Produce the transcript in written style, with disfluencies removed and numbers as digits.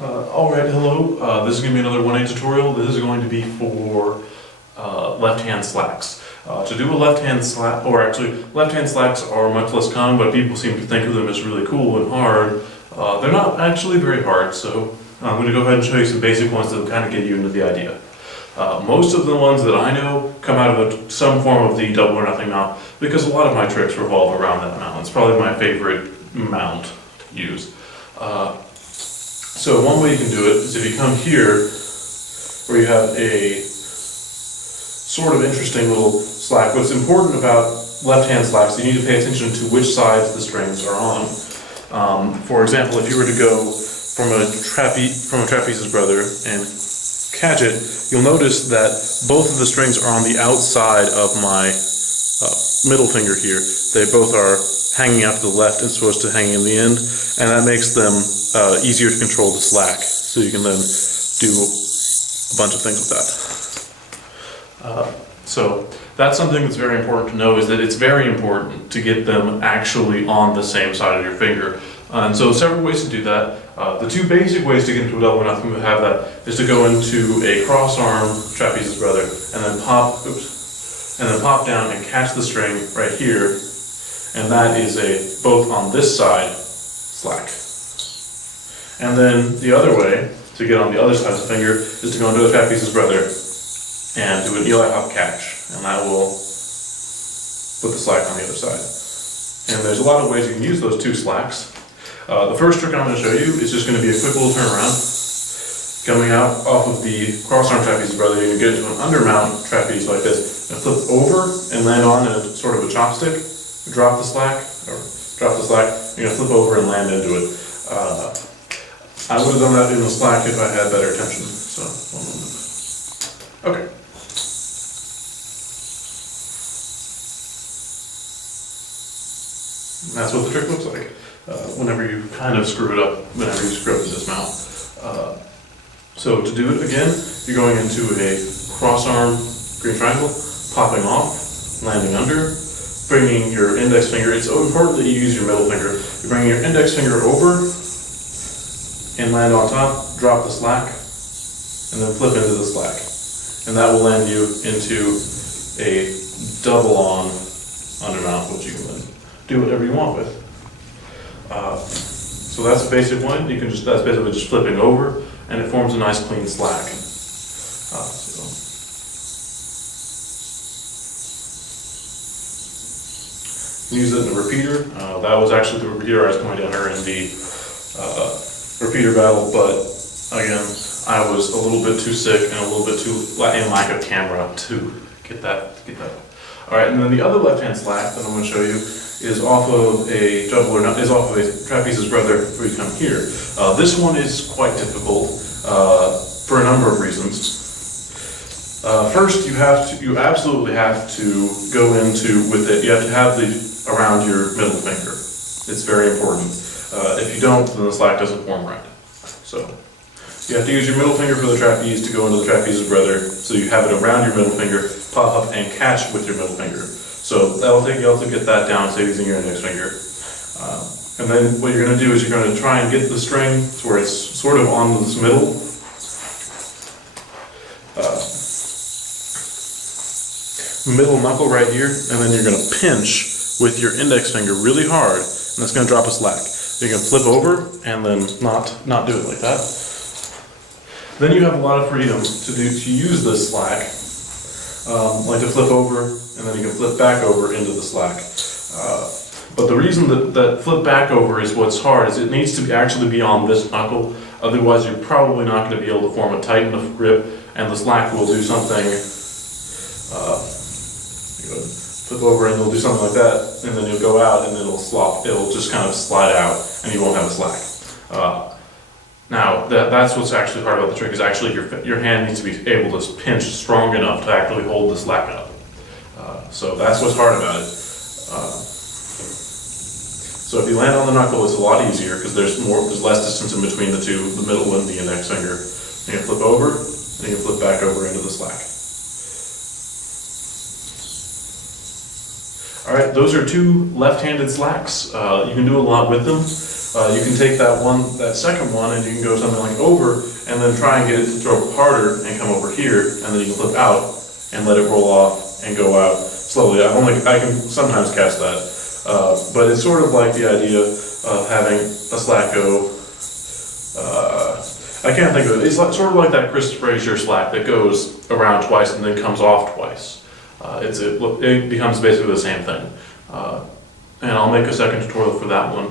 Alright, hello. This is going to be another 1A tutorial. This is going to be for left-hand slacks. To do a left-hand slack, or actually, left-hand slacks are much less common, but people seem to think of them as really cool and hard. They're not actually very hard, so I'm going to go ahead and show you some basic ones that will kind of get you into the idea. Most of the ones that I know come out of some form of the double or nothing mount, because a lot of my tricks revolve around that mount. It's probably my favorite mount to use. So one way you can do it is if you come here, where you have a sort of interesting little slack. What's important about left-hand slacks, you need to pay attention to which sides the strings are on. For example, if you were to go from a trapeze's brother and catch it, you'll notice that both of the strings are on the outside of my middle finger here. They both are hanging out to the left and supposed to hang in the end, and that makes them easier to control the slack, so you can then do a bunch of things with that. So that's something that's very important to know, is that it's very important to get them actually on the same side of your finger. And so several ways to do that. The two basic ways to get into a double or nothing to have that is to go into a cross arm trapeze's brother and then pop down and catch the string right here, and that is a both on this side slack. And then the other way to get on the other side of the finger is to go into a trapeze's brother and do an Eli hop catch, and that will put the slack on the other side. And there's a lot of ways you can use those two slacks. The first trick I'm going to show you is just going to be a quick little turnaround. Coming out off of the cross arm trapeze's brother, you can get into an undermount trapeze like this, and flip over and land on in a sort of a chopstick. Drop the slack, you're going to flip over and land into it. I would have done that in the slack if I had better attention, so one moment. Okay. And that's what the trick looks like. Whenever you kind of screw it up, whenever you screw up the dismount. So to do it again, you're going into a cross arm green triangle, popping off, landing under, bringing your index finger. It's so important that you use your middle finger. You're bringing your index finger over and land on top, drop the slack, and then flip into the slack. And that will land you into a double on undermount, which you can then do whatever you want with. So that's a basic one. That's basically just flipping over, and it forms a nice clean slack. Use it in the repeater. That was actually the repeater I was going down her in the repeater battle, but again, I was a little bit too sick and a little bit too in lack of camera to get that. All right, and then the other left-hand slack that I'm going to show you is off of a trapeze's brother where you come here. This one is quite difficult for a number of reasons. First, you absolutely have to go into with it. You have to have the around your middle finger. It's very important. If you don't, then the slack doesn't form right. So you have to use your middle finger for the trapeze to go into the trapeze's brother, so you have it around your middle finger, pop up and catch with your middle finger. So that'll take you to get that down, so using your index finger. And then what you're going to do is you're going to try and get the string to where it's sort of on this middle. Middle knuckle right here, and then you're going to pinch with your index finger really hard, and that's going to drop a slack. You can flip over and then not do it like that. Then you have a lot of freedom to use this slack, like to flip over, and then you can flip back over into the slack. But the reason that flip back over is what's hard is it needs to actually be on this knuckle. Otherwise, you're probably not going to be able to form a tight enough grip, and the slack will do something. Flip over and it'll do something like that, and then you'll go out and it'll just kind of slide out, and you won't have a slack. Now, that's what's actually hard about the trick, is actually your hand needs to be able to pinch strong enough to actually hold the slack up. So that's what's hard about it. So if you land on the knuckle, it's a lot easier, because there's less distance in between the two, the middle and the index finger. You can flip over, and you can flip back over into the slack. All right, those are two left-handed slacks. You can do a lot with them. You can take that second one, and you can go something like over, and then try and get it to throw harder and come over here, and then you can flip out and let it roll off and go out slowly. I can sometimes cast that, but it's sort of like the idea of having a slack go. I can't think of it. It's sort of like that Chris Frazier slack that goes around twice and then comes off twice. It becomes basically the same thing. And I'll make a second tutorial for that one